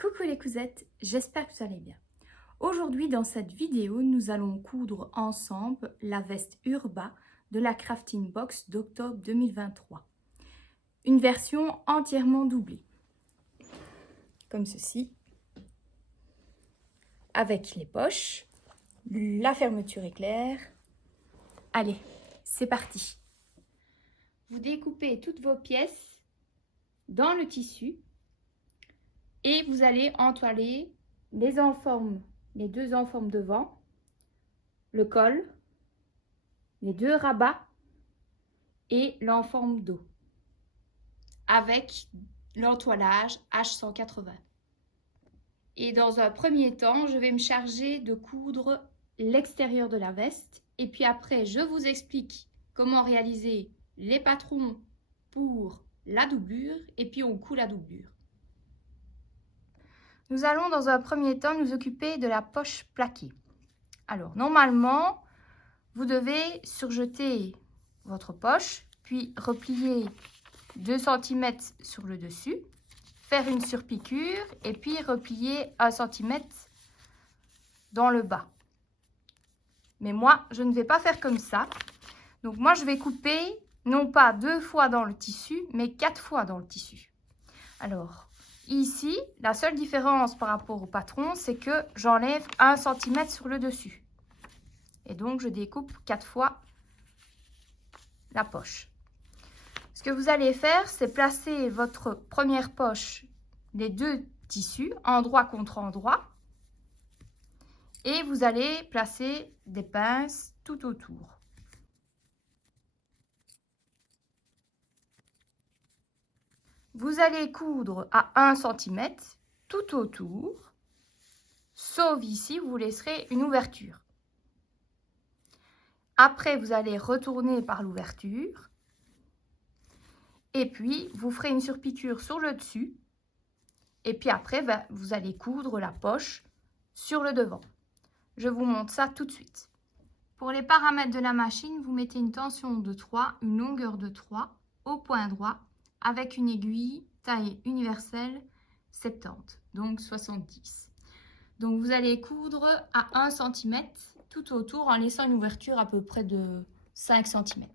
Coucou les cousettes, j'espère que vous allez bien. Aujourd'hui dans cette vidéo, nous allons coudre ensemble la veste Urba de la Crafting Box d'octobre 2023. Une version entièrement doublée, comme ceci, avec les poches, la fermeture éclair. Allez, c'est parti. Vous découpez toutes vos pièces dans le tissu et vous allez entoiler les deux enformes devant, le col, les deux rabats et l'enforme dos avec l'entoilage H180. Et dans un premier temps, je vais me charger de coudre l'extérieur de la veste et puis après je vous explique comment réaliser les patrons pour la doublure et puis on coud la doublure. Nous allons dans un premier temps nous occuper de la poche plaquée. Alors normalement, vous devez surjeter votre poche, puis replier 2 cm sur le dessus, faire une surpiqûre et puis replier 1 cm dans le bas. Mais moi, je ne vais pas faire comme ça. Donc moi, je vais couper non pas 2 fois dans le tissu, mais 4 fois dans le tissu. Alors, ici, la seule différence par rapport au patron, c'est que j'enlève 1 cm sur le dessus. Et donc, je découpe 4 fois la poche. Ce que vous allez faire, c'est placer votre première poche, les deux tissus, endroit contre endroit. Et vous allez placer des pinces tout autour. Vous allez coudre à 1 cm tout autour, sauf ici, vous laisserez une ouverture. Après, vous allez retourner par l'ouverture. Et puis, vous ferez une surpiqûre sur le dessus. Et puis après, vous allez coudre la poche sur le devant. Je vous montre ça tout de suite. Pour les paramètres de la machine, vous mettez une tension de 3, une longueur de 3 au point droit avec une aiguille taille universelle 70, donc 70. Donc vous allez coudre à 1 cm tout autour en laissant une ouverture à peu près de 5 cm.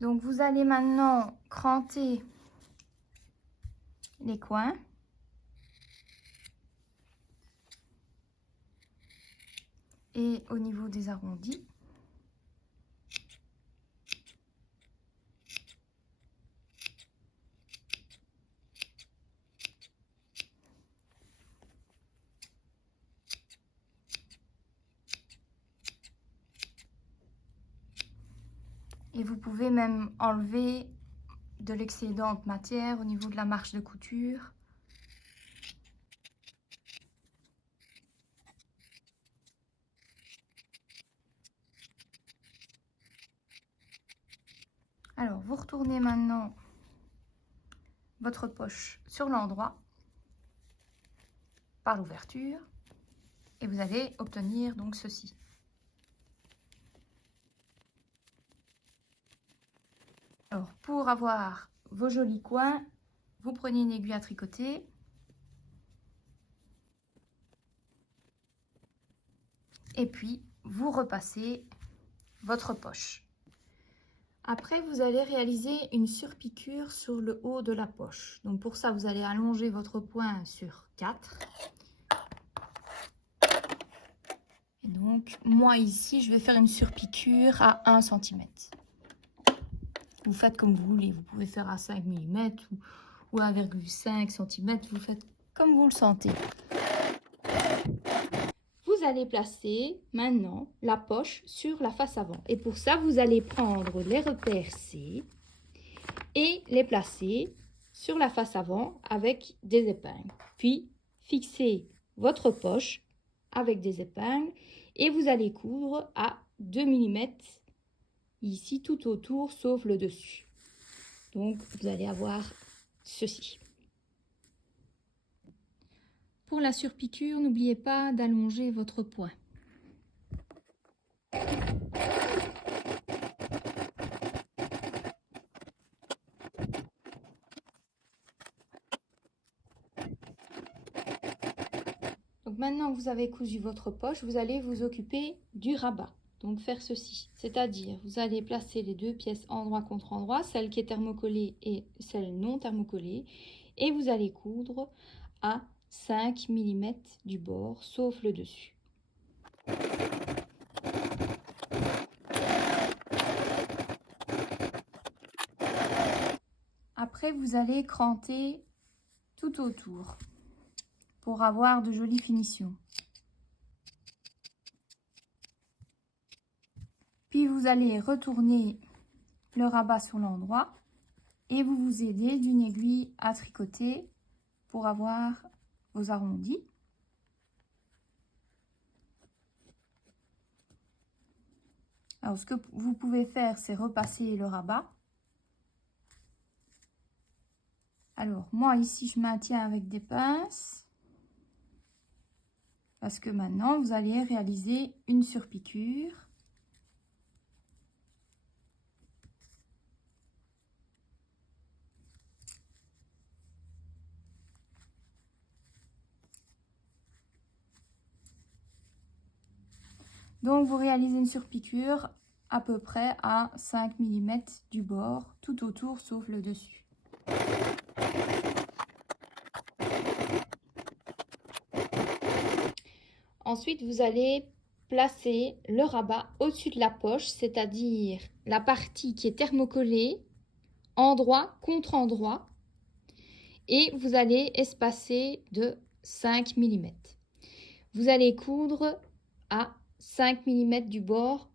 Donc vous allez maintenant cranter les coins. Et au niveau des arrondis. Et vous pouvez même enlever de l'excédent de matière au niveau de la marge de couture. Alors, vous retournez maintenant votre poche sur l'endroit par l'ouverture et vous allez obtenir donc ceci. Alors, pour avoir vos jolis coins, vous prenez une aiguille à tricoter et puis vous repassez votre poche. Après, vous allez réaliser une surpiqûre sur le haut de la poche. Donc pour ça, vous allez allonger votre point sur 4. Et donc, moi ici, je vais faire une surpiqûre à 1 cm. Vous faites comme vous voulez. Vous pouvez faire à 5 mm ou 1,5 cm. Vous faites comme vous le sentez. Vous allez placer maintenant la poche sur la face avant. Et pour ça, vous allez prendre les repères C et les placer sur la face avant avec des épingles. Puis, fixer votre poche avec des épingles et vous allez coudre à 2 mm ici tout autour sauf le dessus. Donc vous allez avoir ceci. Pour la surpiqûre, n'oubliez pas d'allonger votre point. Donc maintenant que vous avez cousu votre poche, vous allez vous occuper du rabat. Donc faire ceci, c'est-à-dire vous allez placer les deux pièces endroit contre endroit, celle qui est thermocollée et celle non thermocollée, et vous allez coudre à 5 mm du bord, sauf le dessus. Après, vous allez cranter tout autour pour avoir de jolies finitions. Puis vous allez retourner le rabat sur l'endroit et vous vous aidez d'une aiguille à tricoter pour avoir vos arrondis. Alors ce que vous pouvez faire, c'est repasser le rabat. Alors moi ici je maintiens avec des pinces parce que maintenant vous allez réaliser une surpiqûre. Donc vous réalisez une surpiqûre à peu près à 5 mm du bord, tout autour sauf le dessus. Ensuite, vous allez placer le rabat au-dessus de la poche, c'est-à-dire la partie qui est thermocollée, endroit contre endroit, et vous allez espacer de 5 mm. Vous allez coudre à 5 mm du bord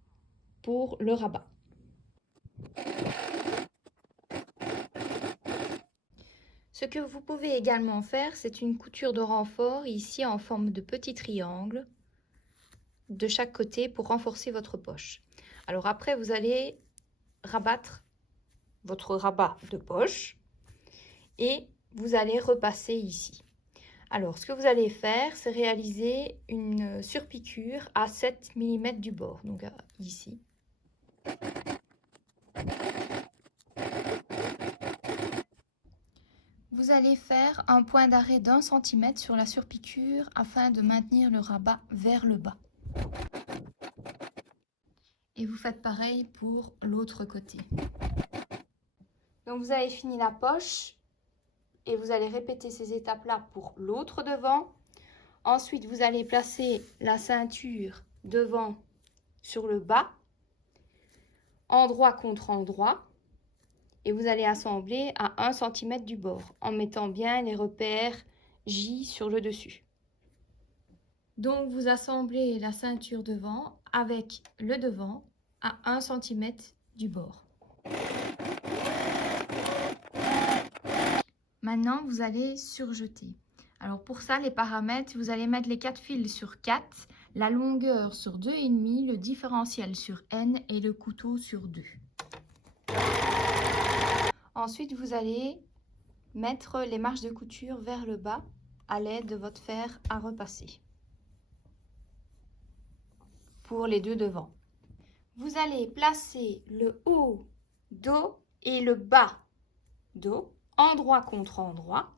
pour le rabat. Ce que vous pouvez également faire, c'est une couture de renfort ici en forme de petit triangle de chaque côté pour renforcer votre poche. Alors après, vous allez rabattre votre rabat de poche et vous allez repasser ici. Alors, ce que vous allez faire, c'est réaliser une surpiqûre à 7 mm du bord, donc ici. Vous allez faire un point d'arrêt d'1 cm sur la surpiqûre afin de maintenir le rabat vers le bas. Et vous faites pareil pour l'autre côté. Donc vous avez fini la poche et vous allez répéter ces étapes-là pour l'autre devant. Ensuite, vous allez placer la ceinture devant sur le bas, endroit contre endroit, et vous allez assembler à 1 cm du bord en mettant bien les repères J sur le dessus. Donc vous assemblez la ceinture devant avec le devant à 1 cm du bord. Maintenant, vous allez surjeter. Alors pour ça, les paramètres, vous allez mettre les 4 fils sur 4, la longueur sur 2,5, le différentiel sur N et le couteau sur 2. Ensuite, vous allez mettre les marches de couture vers le bas à l'aide de votre fer à repasser pour les deux devant. Vous allez placer le haut dos et le bas dos, endroit contre endroit,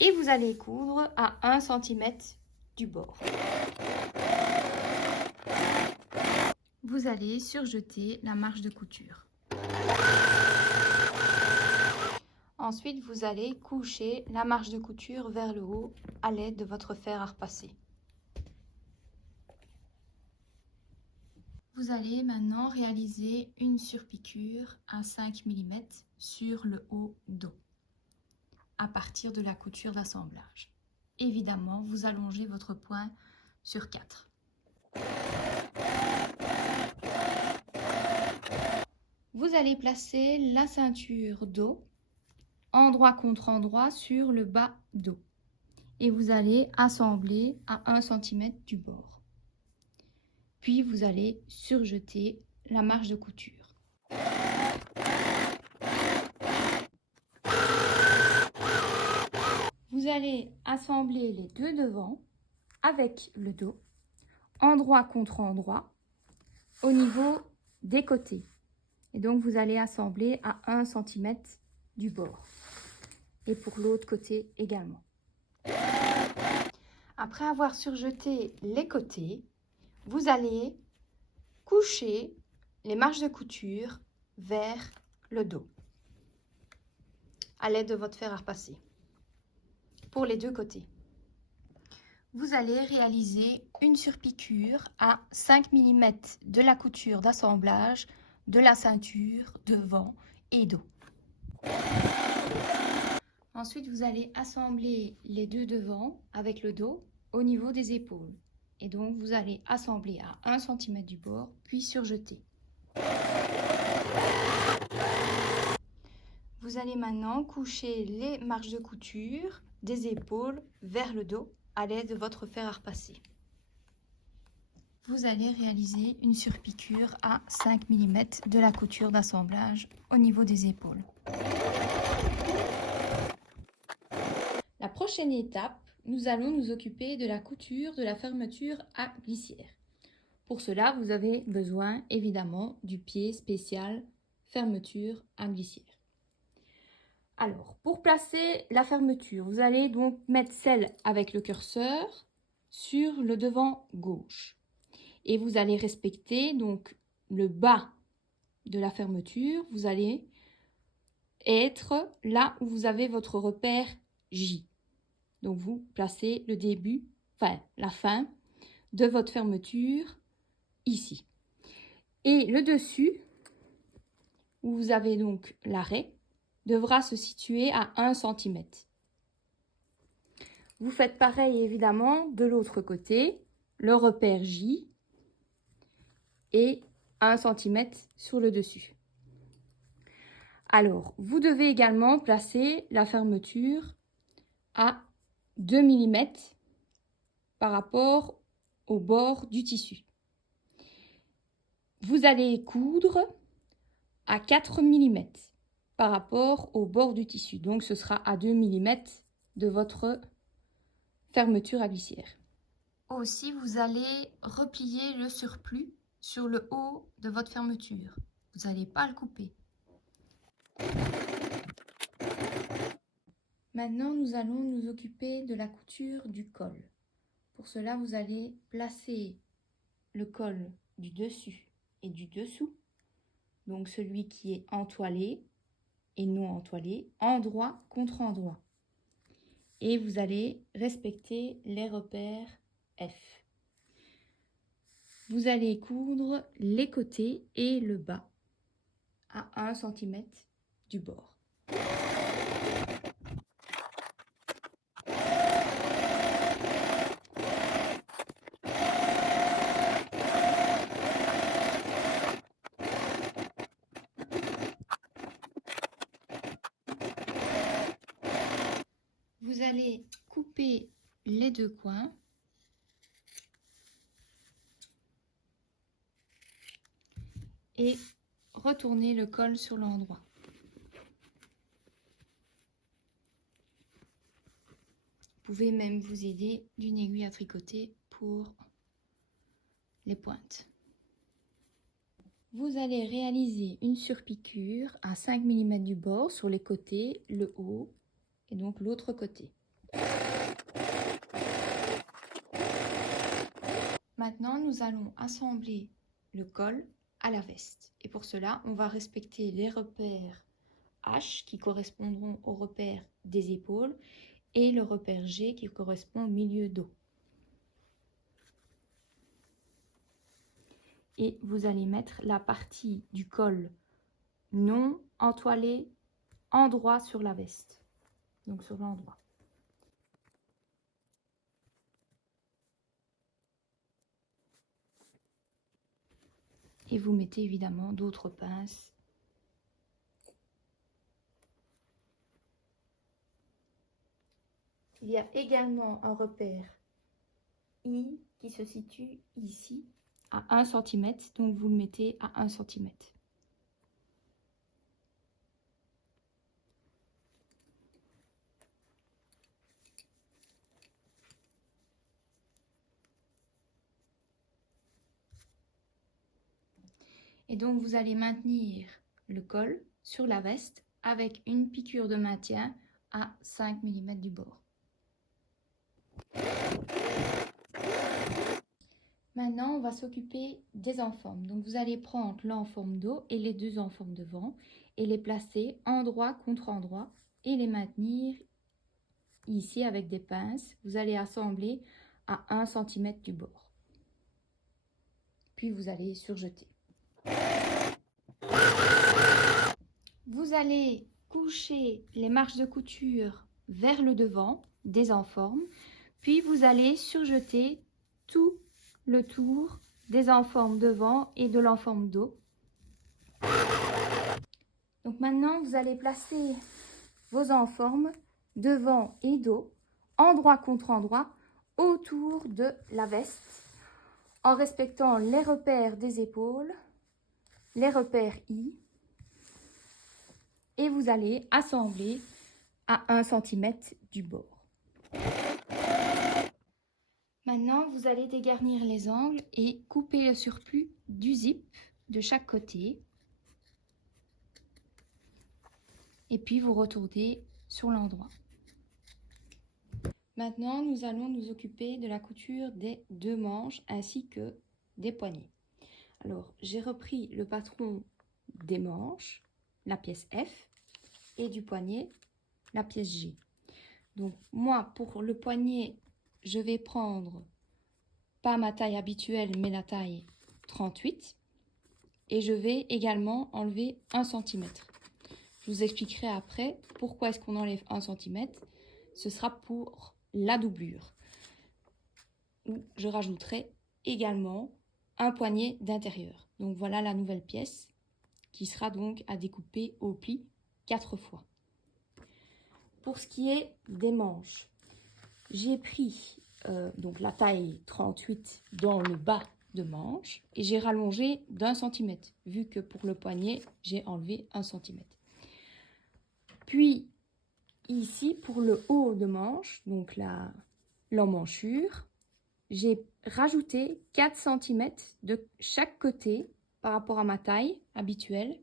et vous allez coudre à 1 cm du bord. Vous allez surjeter la marche de couture. Ensuite, vous allez coucher la marche de couture vers le haut à l'aide de votre fer à repasser. Vous allez maintenant réaliser une surpiqûre à 5 mm sur le haut dos à partir de la couture d'assemblage. Évidemment, vous allongez votre point sur 4. Vous allez placer la ceinture dos endroit contre endroit sur le bas dos et vous allez assembler à 1 cm du bord. Puis vous allez surjeter la marge de couture. Vous allez assembler les deux devants avec le dos, endroit contre endroit, au niveau des côtés. Et donc vous allez assembler à 1 cm du bord. Et pour l'autre côté également. Après avoir surjeté les côtés, vous allez coucher les marges de couture vers le dos à l'aide de votre fer à repasser pour les deux côtés. Vous allez réaliser une surpiqûre à 5 mm de la couture d'assemblage de la ceinture devant et dos. Ensuite, vous allez assembler les deux devants avec le dos au niveau des épaules. Et donc, vous allez assembler à 1 cm du bord, puis surjeter. Vous allez maintenant coucher les marges de couture des épaules vers le dos à l'aide de votre fer à repasser. Vous allez réaliser une surpiqûre à 5 mm de la couture d'assemblage au niveau des épaules. La prochaine étape, nous allons nous occuper de la couture de la fermeture à glissière. Pour cela, vous avez besoin évidemment du pied spécial fermeture à glissière. Alors, pour placer la fermeture, vous allez donc mettre celle avec le curseur sur le devant gauche. Et vous allez respecter donc le bas de la fermeture. Vous allez être là où vous avez votre repère J. Donc, vous placez le début, enfin la fin de votre fermeture ici. Et le dessus, où vous avez donc l'arrêt, devra se situer à 1 cm. Vous faites pareil évidemment de l'autre côté, le repère J et 1 cm sur le dessus. Alors, vous devez également placer la fermeture à 2 mm par rapport au bord du tissu. Vous allez coudre à 4 mm par rapport au bord du tissu. Donc, ce sera à 2 mm de votre fermeture à glissière. Aussi, vous allez replier le surplus sur le haut de votre fermeture. Vous n'allez pas le couper. Maintenant, nous allons nous occuper de la couture du col. Pour cela, vous allez placer le col du dessus et du dessous, donc celui qui est entoilé et non entoilé, endroit contre endroit. Et vous allez respecter les repères F. Vous allez coudre les côtés et le bas à 1 cm du bord. Vous allez couper les deux coins et retourner le col sur l'endroit. Vous pouvez même vous aider d'une aiguille à tricoter pour les pointes. Vous allez réaliser une surpiqûre à 5 mm du bord sur les côtés, le haut et donc l'autre côté. Maintenant, nous allons assembler le col à la veste. Et pour cela, on va respecter les repères H qui correspondront au repère des épaules et le repère G qui correspond au milieu dos. Et vous allez mettre la partie du col non entoilée endroit sur la veste, donc sur l'endroit. Et vous mettez évidemment d'autres pinces Il y a également un repère I qui se situe ici à 1 cm, donc vous le mettez à 1 cm. Et donc vous allez maintenir le col sur la veste avec une piqûre de maintien à 5 mm du bord. Maintenant, on va s'occuper des enformes. Donc vous allez prendre l'enforme dos et les deux enformes devant et les placer endroit contre endroit et les maintenir ici avec des pinces. Vous allez assembler à 1 cm du bord. Puis vous allez surjeter. Vous allez coucher les marches de couture vers le devant des enformes, puis vous allez surjeter tout le tour des enformes devant et de l'enforme dos. Donc maintenant, vous allez placer vos enformes devant et dos, endroit contre endroit, autour de la veste, en respectant les repères des épaules, les repères I, et vous allez assembler à 1 cm du bord. Maintenant, vous allez dégarnir les angles et couper le surplus du zip de chaque côté. Et puis, vous retournez sur l'endroit. Maintenant, nous allons nous occuper de la couture des deux manches ainsi que des poignets. Alors, j'ai repris le patron des manches, la pièce F, et du poignet, la pièce G. Donc, moi, pour le poignet, je vais prendre pas ma taille habituelle, mais la taille 38. Et je vais également enlever 1 cm. Je vous expliquerai après pourquoi est-ce qu'on enlève 1 cm. Ce sera pour la doublure. Où je rajouterai également un poignet d'intérieur. Donc voilà la nouvelle pièce qui sera donc à découper au pli 4 fois. Pour ce qui est des manches, j'ai pris donc la taille 38 dans le bas de manche et j'ai rallongé d'1 cm vu que pour le poignet j'ai enlevé 1 cm. Puis ici pour le haut de manche, donc l'emmanchure, j'ai rajouté 4 cm de chaque côté par rapport à ma taille habituelle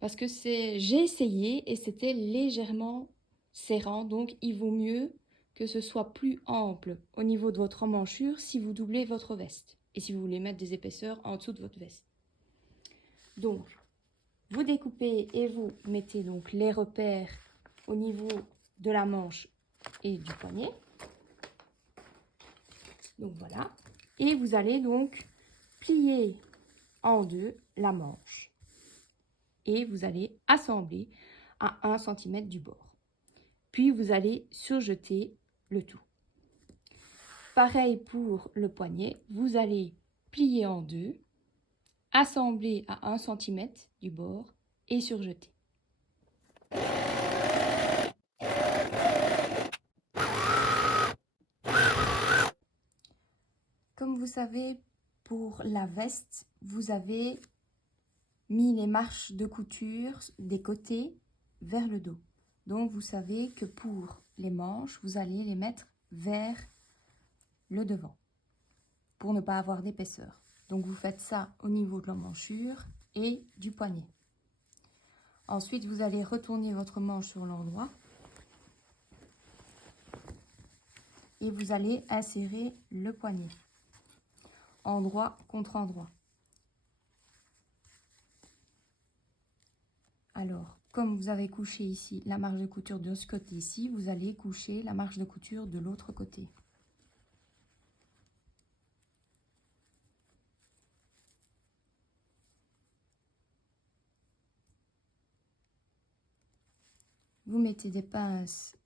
parce que j'ai essayé et c'était légèrement serrant, donc il vaut mieux que ce soit plus ample au niveau de votre emmanchure si vous doublez votre veste et si vous voulez mettre des épaisseurs en dessous de votre veste. Donc, vous découpez et vous mettez donc les repères au niveau de la manche et du poignet. Donc voilà. Et vous allez donc plier en deux la manche. Et vous allez assembler à 1 cm du bord. Puis vous allez surjeter le tout. Pareil pour le poignet, vous allez plier en deux, assembler à 1 cm du bord et surjeter. Comme vous savez, pour la veste, vous avez mis les marches de couture des côtés vers le dos. Donc vous savez que pour les manches, vous allez les mettre vers le devant pour ne pas avoir d'épaisseur. Donc vous faites ça au niveau de l'emmanchure et du poignet. Ensuite, vous allez retourner votre manche sur l'endroit et vous allez insérer le poignet endroit contre endroit. Alors, comme vous avez couché ici la marge de couture de ce côté-ci, vous allez coucher la marge de couture de l'autre côté. Vous mettez des pinces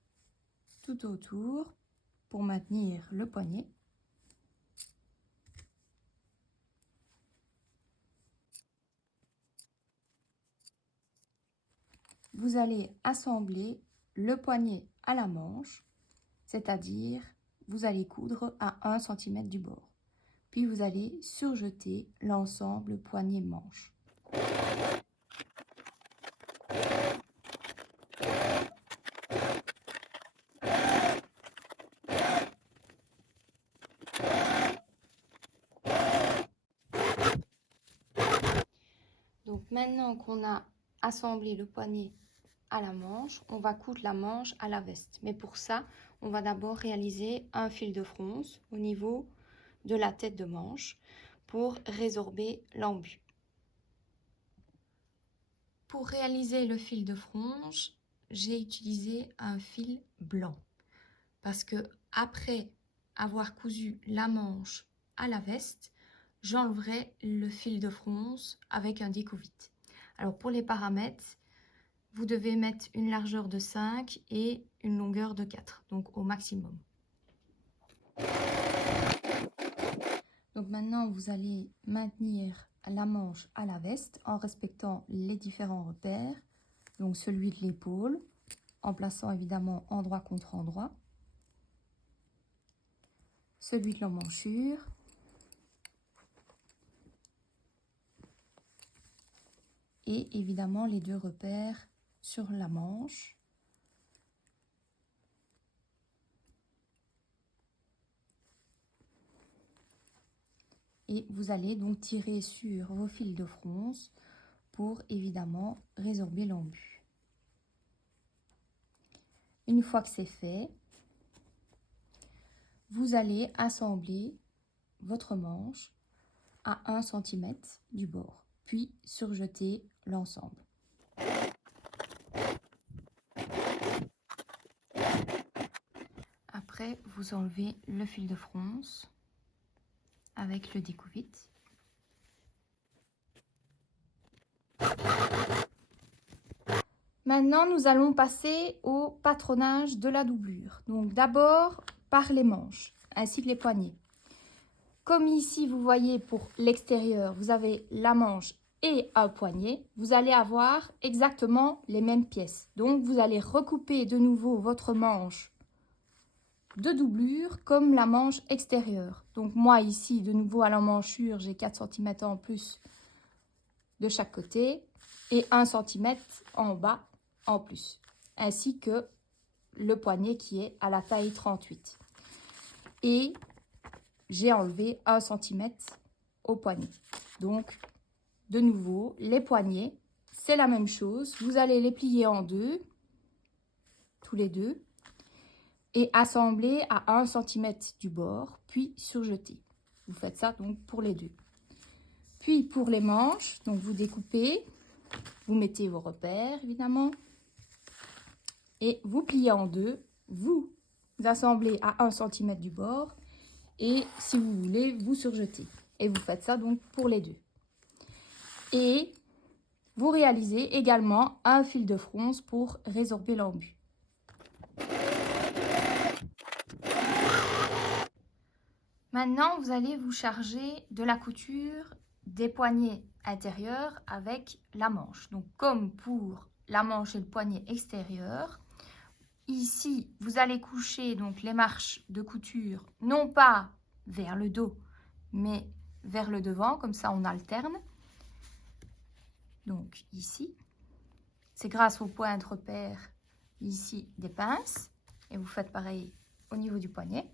tout autour pour maintenir le poignet. Vous allez assembler le poignet à la manche. c'est-à-dire vous allez coudre à 1 cm du bord. Puis vous allez surjeter l'ensemble poignée-manche. Donc maintenant qu'on a assemblé le poignet à la manche, on va coudre la manche à la veste. Mais pour ça, on va d'abord réaliser un fil de fronce au niveau de la tête de manche pour résorber l'embu. Pour réaliser le fil de fronce, j'ai utilisé un fil blanc parce que après avoir cousu la manche à la veste, j'enlèverai le fil de fronce avec un découvite. Alors pour les paramètres, vous devez mettre une largeur de 5 et une longueur de 4, donc au maximum. Donc maintenant, vous allez maintenir la manche à la veste en respectant les différents repères. Donc celui de l'épaule, en plaçant évidemment endroit contre endroit. Celui de l'emmanchure. Et évidemment les deux repères sur la manche. Et vous allez donc tirer sur vos fils de fronce pour évidemment résorber l'embu. Une fois que c'est fait, vous allez assembler votre manche à 1 cm du bord, puis surjeter l'ensemble. Après, vous enlevez le fil de fronce avec le découvite. Maintenant, nous allons passer au patronage de la doublure. Donc d'abord par les manches ainsi que les poignets. Comme ici, vous voyez pour l'extérieur, vous avez la manche et un poignet. Vous allez avoir exactement les mêmes pièces. Donc vous allez recouper de nouveau votre manche de doublure comme la manche extérieure. Donc moi ici, de nouveau à l'emmanchure, j'ai 4 cm en plus de chaque côté et 1 cm en bas en plus, ainsi que le poignet qui est à la taille 38. Et j'ai enlevé 1 cm au poignet. Donc de nouveau, les poignets, c'est la même chose. Vous allez les plier en deux, tous les deux, et assembler à 1 cm du bord, puis surjeter. Vous faites ça donc pour les deux. Puis pour les manches, donc vous découpez, vous mettez vos repères évidemment, et vous pliez en deux, vous assemblez à 1 cm du bord, et si vous voulez, vous surjetez. Et vous faites ça donc pour les deux. Et vous réalisez également un fil de fronce pour résorber l'embu. Maintenant, vous allez vous charger de la couture des poignets intérieurs avec la manche. Donc, comme pour la manche et le poignet extérieur, ici, vous allez coucher donc les marches de couture, non pas vers le dos, mais vers le devant, comme ça on alterne. Donc ici, c'est grâce au point de repère ici des pinces, et vous faites pareil au niveau du poignet.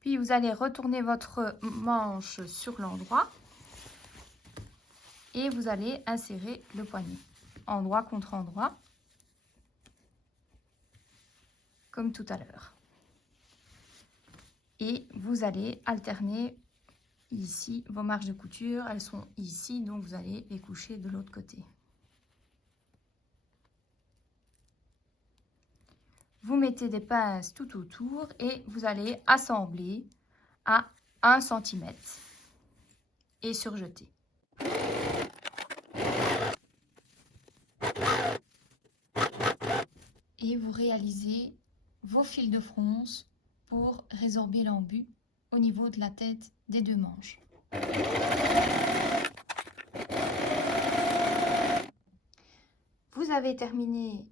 Puis vous allez retourner votre manche sur l'endroit et vous allez insérer le poignet, endroit contre endroit, comme tout à l'heure. Et vous allez alterner ici vos marches de couture, elles sont ici, donc vous allez les coucher de l'autre côté. Vous mettez des pinces tout autour et vous allez assembler à 1 cm et surjeter. Et vous réalisez vos fils de fronce pour résorber l'embu au niveau de la tête des deux manches. Vous avez terminé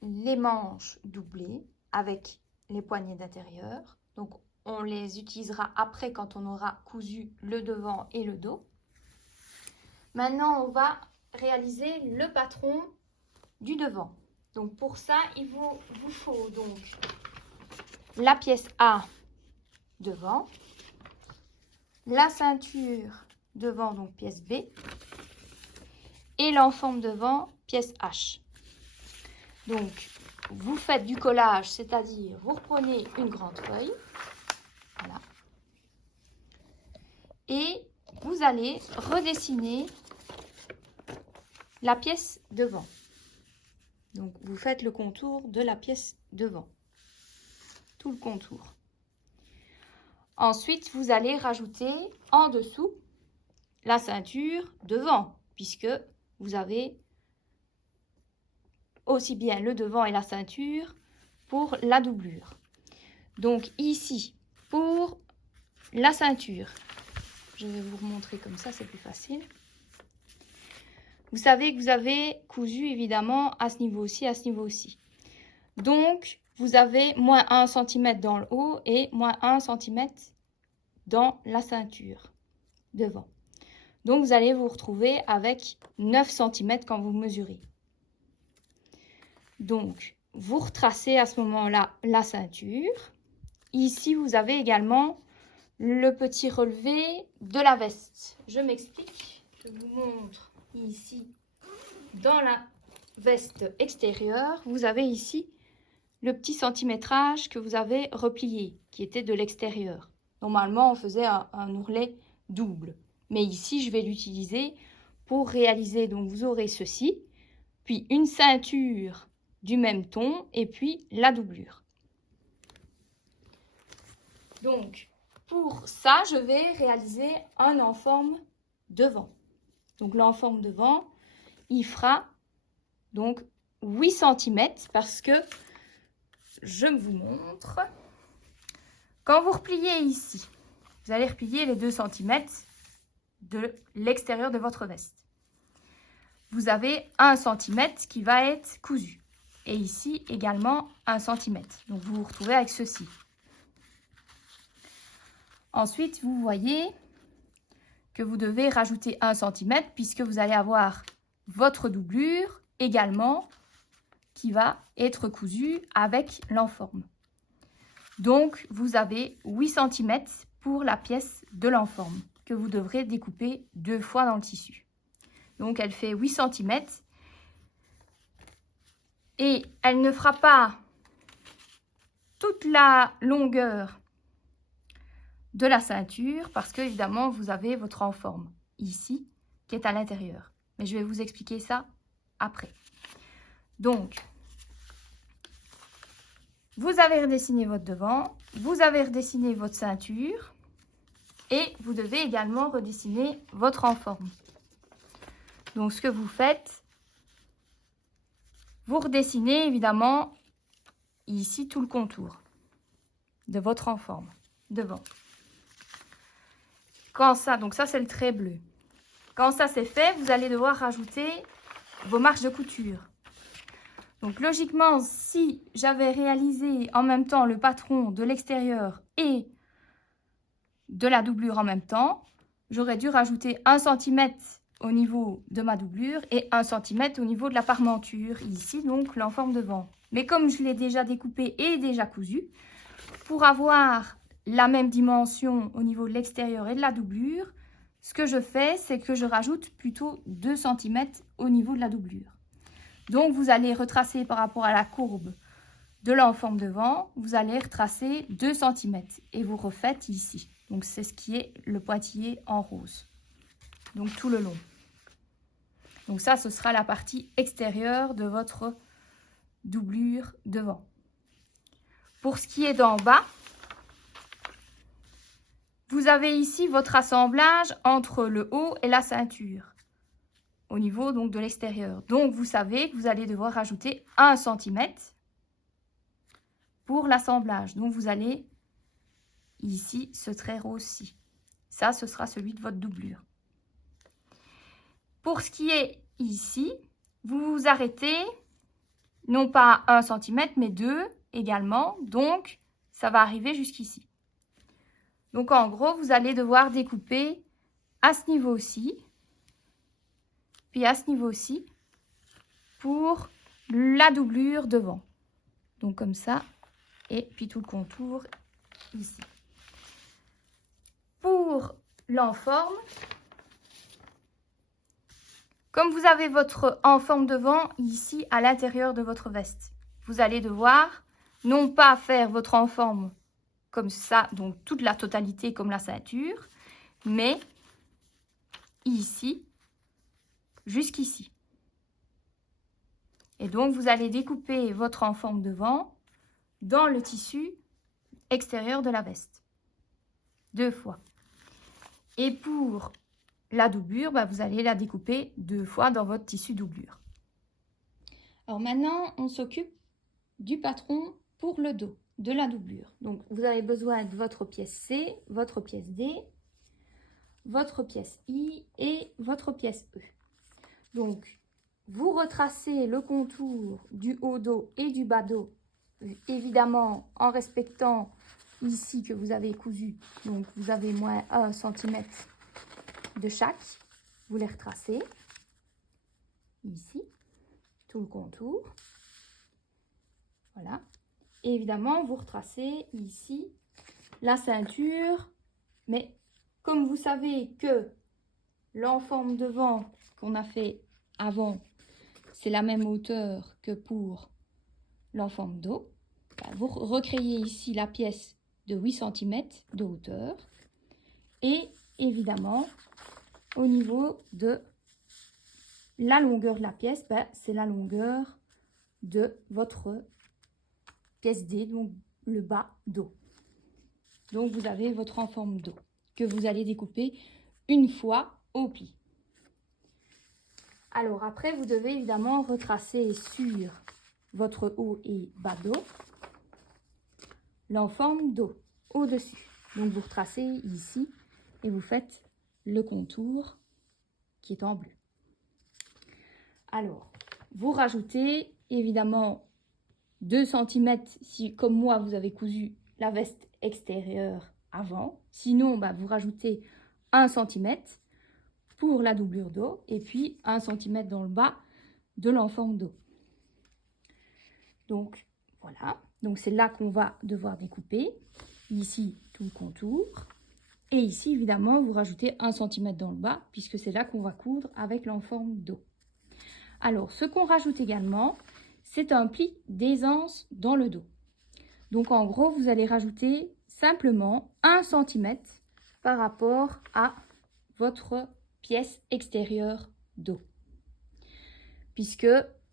les manches doublées avec les poignées d'intérieur. Donc, on les utilisera après quand on aura cousu le devant et le dos. Maintenant, on va réaliser le patron du devant. Donc, pour ça, il vous faut donc la pièce A devant, la ceinture devant, donc pièce B, et l'enforme devant, pièce H. Donc, vous faites du collage, c'est-à-dire vous reprenez une grande feuille, voilà, et vous allez redessiner la pièce devant. Donc, vous faites le contour de la pièce devant, tout le contour. Ensuite, vous allez rajouter en dessous la ceinture devant, puisque vous avez aussi bien le devant et la ceinture pour la doublure. Donc ici, pour la ceinture, je vais vous remontrer comme ça, c'est plus facile. Vous savez que vous avez cousu évidemment à ce niveau-ci, à ce niveau-ci. Donc, vous avez moins 1 cm dans le haut et moins 1 cm dans la ceinture devant. Donc, vous allez vous retrouver avec 9 cm quand vous mesurez. Donc, vous retracez à ce moment-là la ceinture. Ici, vous avez également le petit relevé de la veste. Je m'explique. Je vous montre ici dans la veste extérieure. Vous avez ici le petit centimétrage que vous avez replié, qui était de l'extérieur. Normalement, on faisait un ourlet double. Mais ici, je vais l'utiliser pour réaliser. Donc, vous aurez ceci, puis une ceinture du même ton et puis la doublure. Donc, pour ça, je vais réaliser un enforme devant. Donc, l'enforme devant, il fera donc 8 cm parce que je vous montre. Quand vous repliez ici, vous allez replier les 2 cm de l'extérieur de votre veste. Vous avez 1 cm qui va être cousu. Et ici également 1 cm. Donc vous vous retrouvez avec ceci. Ensuite, vous voyez que vous devez rajouter 1 cm puisque vous allez avoir votre doublure également qui va être cousue avec l'enforme. Donc, vous avez 8 cm pour la pièce de l'enforme que vous devrez découper 2 fois dans le tissu. Donc, elle fait 8 cm et elle ne fera pas toute la longueur de la ceinture parce que, évidemment, vous avez votre enforme ici qui est à l'intérieur. Mais je vais vous expliquer ça après. Donc, vous avez redessiné votre devant, vous avez redessiné votre ceinture et vous devez également redessiner votre enforme. Donc, ce que vous faites, vous redessinez évidemment ici tout le contour de votre enforme devant. Quand ça, donc ça c'est le trait bleu. Quand ça c'est fait, vous allez devoir rajouter vos marches de couture. Donc logiquement, si j'avais réalisé en même temps le patron de l'extérieur et de la doublure en même temps, j'aurais dû rajouter 1 cm au niveau de ma doublure et 1 cm au niveau de la parmenture, ici donc l'enforme devant. Mais comme je l'ai déjà découpé et déjà cousu, pour avoir la même dimension au niveau de l'extérieur et de la doublure, ce que je fais, c'est que je rajoute plutôt 2 cm au niveau de la doublure. Donc, vous allez retracer par rapport à la courbe de l'enforme devant, vous allez retracer 2 cm et vous refaites ici. Donc, c'est ce qui est le pointillé en rose. Donc, tout le long. Donc, ça, ce sera la partie extérieure de votre doublure devant. Pour ce qui est d'en bas, vous avez ici votre assemblage entre le haut et la ceinture. Au niveau donc de l'extérieur. Donc, vous savez que vous allez devoir rajouter 1 cm pour l'assemblage. Donc, vous allez ici, ce trait rose-ci. Ça, ce sera celui de votre doublure. Pour ce qui est ici, vous vous arrêtez, non pas 1 cm, mais 2, également, donc ça va arriver jusqu'ici. Donc en gros, vous allez devoir découper à ce niveau-ci, puis à ce niveau-ci, pour la doublure devant. Donc comme ça, et puis tout le contour ici. Pour l'enforme, comme vous avez votre enforme devant ici à l'intérieur de votre veste, vous allez devoir non pas faire votre enforme comme ça, donc toute la totalité comme la ceinture, mais ici, jusqu'ici. Et donc, vous allez découper votre enforme devant dans le tissu extérieur de la veste. 2 fois. Et pour la doublure, vous allez la découper 2 fois dans votre tissu doublure. Alors maintenant, on s'occupe du patron pour le dos, de la doublure. Donc, vous avez besoin de votre pièce C, votre pièce D, votre pièce I et votre pièce E. Donc, vous retracez le contour du haut dos et du bas dos, évidemment en respectant ici que vous avez cousu. Donc, vous avez moins 1 cm de chaque. Vous les retracez ici, tout le contour. Voilà. Et évidemment, vous retracez ici la ceinture. Mais comme vous savez que l'enforme devant qu'on a fait avant, c'est la même hauteur que pour l'enforme dos, vous recréez ici la pièce de 8 cm de hauteur. Et évidemment, au niveau de la longueur de la pièce, c'est la longueur de votre pièce D, donc le bas dos. Donc vous avez votre enforme dos que vous allez découper une fois au pli. Alors après, vous devez évidemment retracer sur votre haut et bas dos l'enforme dos au-dessus. Donc vous retracez ici et vous faites le contour qui est en bleu. Alors, vous rajoutez évidemment 2 cm si, comme moi, vous avez cousu la veste extérieure avant. Sinon, vous rajoutez 1 cm pour la doublure dos et puis 1 cm dans le bas de l'enforme dos. Donc, voilà. Donc, c'est là qu'on va devoir découper. Ici, tout le contour. Et ici, évidemment, vous rajoutez 1 cm dans le bas puisque c'est là qu'on va coudre avec l'enforme dos. Alors, ce qu'on rajoute également, c'est un pli d'aisance dans le dos. Donc, en gros, vous allez rajouter simplement 1 cm par rapport à votre pièce extérieure dos. Puisque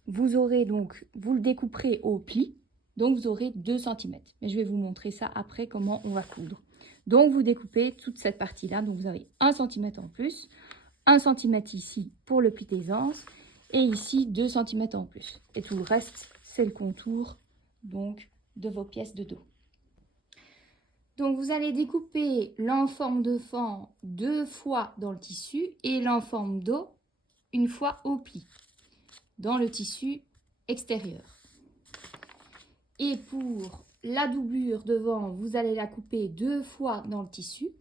vous aurez donc, vous le découperez au pli, donc vous aurez 2 cm. Mais je vais vous montrer ça après, comment on va coudre. Donc, vous découpez toute cette partie-là. Donc, vous avez 1 cm en plus, 1 cm ici pour le pli d'aisance. Et ici, 2 cm en plus. Et tout le reste, c'est le contour donc, de vos pièces de dos. Donc, vous allez découper l'enforme de fend 2 fois dans le tissu et l'enforme dos une fois au pli dans le tissu extérieur. Et pour la doublure devant, vous allez la couper 2 fois dans le tissu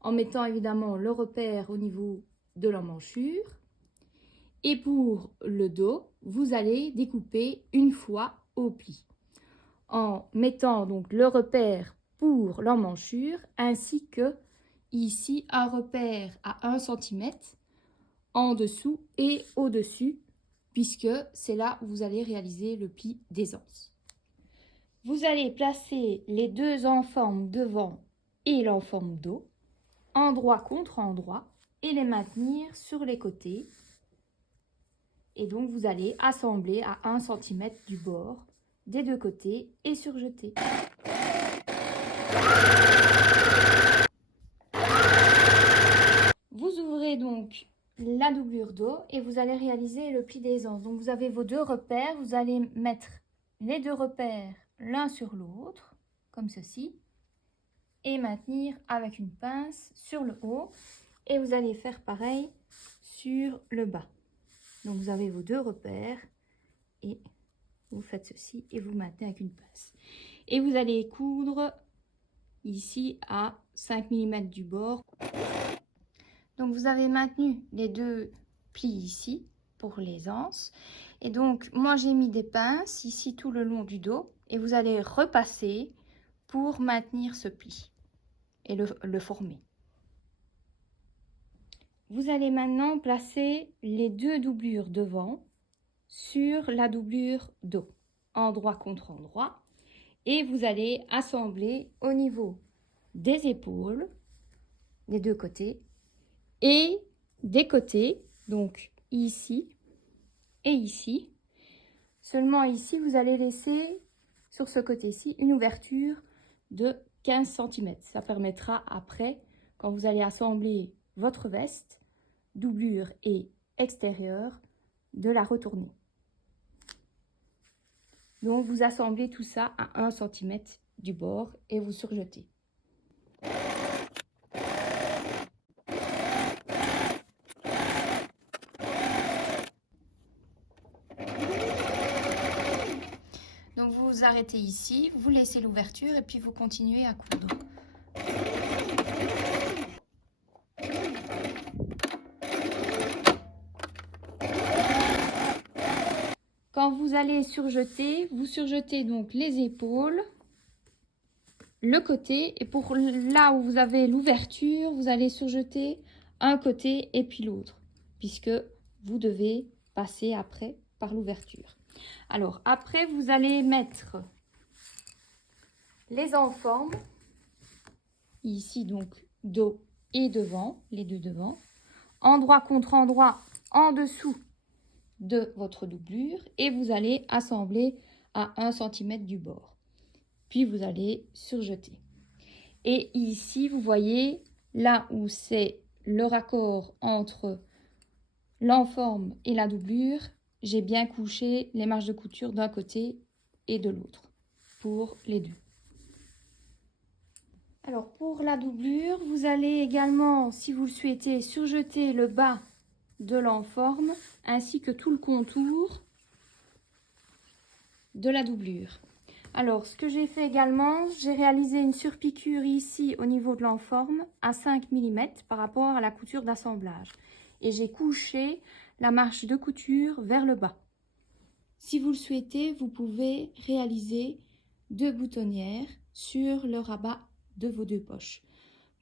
en mettant évidemment le repère au niveau de l'emmanchure. Et pour le dos, vous allez découper une fois au pli en mettant donc le repère pour l'emmanchure ainsi que ici un repère à 1 cm en dessous et au-dessus puisque c'est là où vous allez réaliser le pli d'aisance. Vous allez placer les 2 enformes devant et l'enforme dos endroit contre endroit et les maintenir sur les côtés. Et donc, vous allez assembler à 1 cm du bord des 2 côtés et surjeter. Vous ouvrez donc la doublure dos et vous allez réaliser le pli d'aisance. Donc, vous avez vos 2 repères. Vous allez mettre les 2 repères l'un sur l'autre, comme ceci, et maintenir avec une pince sur le haut. Et vous allez faire pareil sur le bas. Donc, vous avez vos 2 repères et vous faites ceci et vous maintenez avec une pince. Et vous allez coudre ici à 5 mm du bord. Donc vous avez maintenu les deux plis ici pour les anses. Et donc moi j'ai mis des pinces ici tout le long du dos et vous allez repasser pour maintenir ce pli et le former. Vous allez maintenant placer les deux doublures devant sur la doublure dos, endroit contre endroit, et vous allez assembler au niveau des épaules, des deux côtés, et des côtés, donc ici et ici. Seulement ici, vous allez laisser sur ce côté-ci une ouverture de 15 cm. Ça permettra après, quand vous allez assembler votre veste, doublure et extérieure, de la retourner. Donc vous assemblez tout ça à 1 cm du bord et vous surjetez. Donc vous vous arrêtez ici, vous laissez l'ouverture et puis vous continuez à coudre. Quand vous allez surjeter, vous surjetez donc les épaules, le côté, et pour là où vous avez l'ouverture, vous allez surjeter un côté et puis l'autre, puisque vous devez passer après par l'ouverture. Alors après, vous allez mettre les enformes, ici donc dos et devant, les deux devant, endroit contre endroit en dessous de votre doublure, et vous allez assembler à 1 cm du bord. Puis vous allez surjeter. Et ici, vous voyez, là où c'est le raccord entre l'enforme et la doublure, j'ai bien couché les marges de couture d'un côté et de l'autre pour les deux. Alors pour la doublure, vous allez également, si vous le souhaitez, surjeter le bas de l'enforme ainsi que tout le contour de la doublure. Alors ce que j'ai fait également, j'ai réalisé une surpiqûre ici au niveau de l'enforme à 5 mm par rapport à la couture d'assemblage. Et j'ai couché la marche de couture vers le bas. Si vous le souhaitez, vous pouvez réaliser 2 boutonnières sur le rabat de vos deux poches.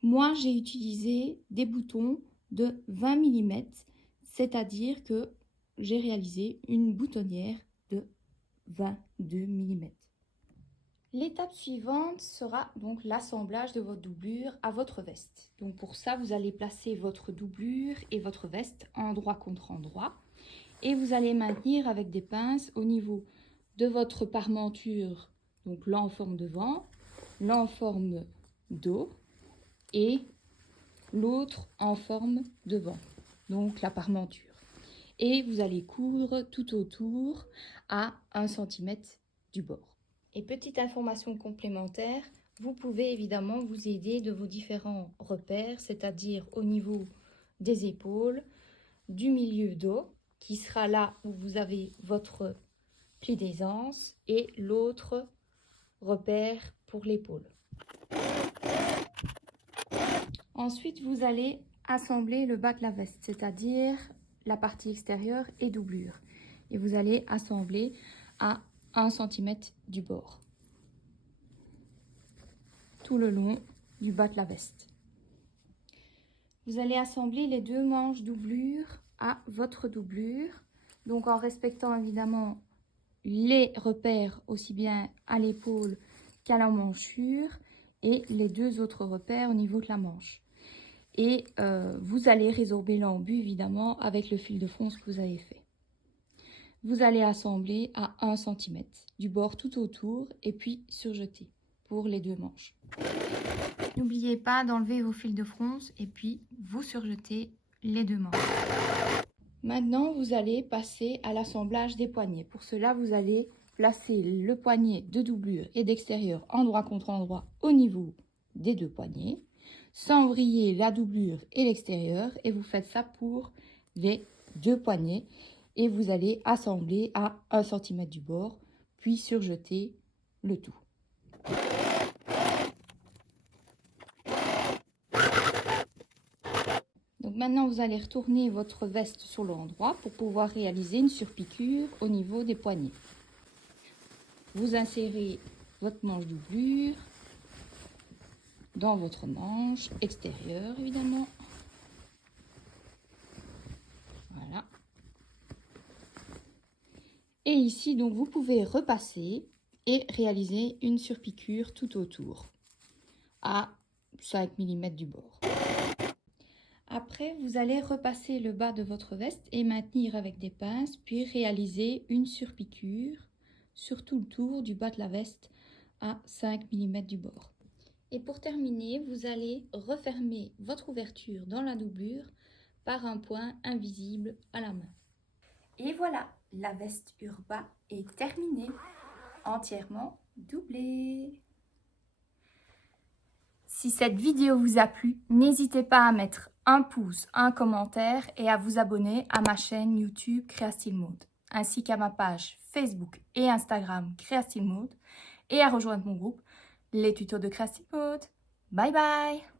Moi, j'ai utilisé des boutons de 20 mm, c'est-à-dire que j'ai réalisé une boutonnière de 22 mm. L'étape suivante sera donc l'assemblage de votre doublure à votre veste. Donc pour ça, vous allez placer votre doublure et votre veste endroit contre endroit. Et vous allez maintenir avec des pinces au niveau de votre parmenture, donc l'enforme devant, l'enforme dos et l'autre enforme devant, donc la parmenture. Et vous allez coudre tout autour à 1 cm du bord. Et petite information complémentaire, vous pouvez évidemment vous aider de vos différents repères, c'est-à-dire au niveau des épaules, du milieu dos, qui sera là où vous avez votre pli d'aisance, et l'autre repère pour l'épaule. Ensuite, vous allez assembler le bas de la veste, c'est-à-dire la partie extérieure et doublure. Et vous allez assembler à 1 cm du bord, tout le long du bas de la veste. Vous allez assembler les deux manches doublure à votre doublure, donc en respectant évidemment les repères aussi bien à l'épaule qu'à la manchure et les deux autres repères au niveau de la manche. Et vous allez résorber l'embu évidemment avec le fil de fronce que vous avez fait. Vous allez assembler à 1 cm du bord tout autour et puis surjeter pour les deux manches. N'oubliez pas d'enlever vos fils de fronce et puis vous surjetez les deux manches. Maintenant, vous allez passer à l'assemblage des poignets. Pour cela, vous allez placer le poignet de doublure et d'extérieur endroit contre endroit au niveau des deux poignets, sans vriller la doublure et l'extérieur, et vous faites ça pour les deux poignets et vous allez assembler à 1 cm du bord puis surjeter le tout. Donc maintenant, vous allez retourner votre veste sur l'endroit pour pouvoir réaliser une surpiqûre au niveau des poignets. Vous insérez votre manche doublure dans votre manche extérieure, évidemment. Voilà. Et ici, donc, vous pouvez repasser et réaliser une surpiqûre tout autour à 5 mm du bord. Après, vous allez repasser le bas de votre veste et maintenir avec des pinces, puis réaliser une surpiqûre sur tout le tour du bas de la veste à 5 mm du bord. Et pour terminer, vous allez refermer votre ouverture dans la doublure par un point invisible à la main. Et voilà, la veste Urba est terminée, entièrement doublée. Si cette vidéo vous a plu, n'hésitez pas à mettre un pouce, un commentaire et à vous abonner à ma chaîne YouTube Créastyle Mode, ainsi qu'à ma page Facebook et Instagram Créastyle Mode et à rejoindre mon groupe Les Tutos de Créastyle Mode. Bye bye!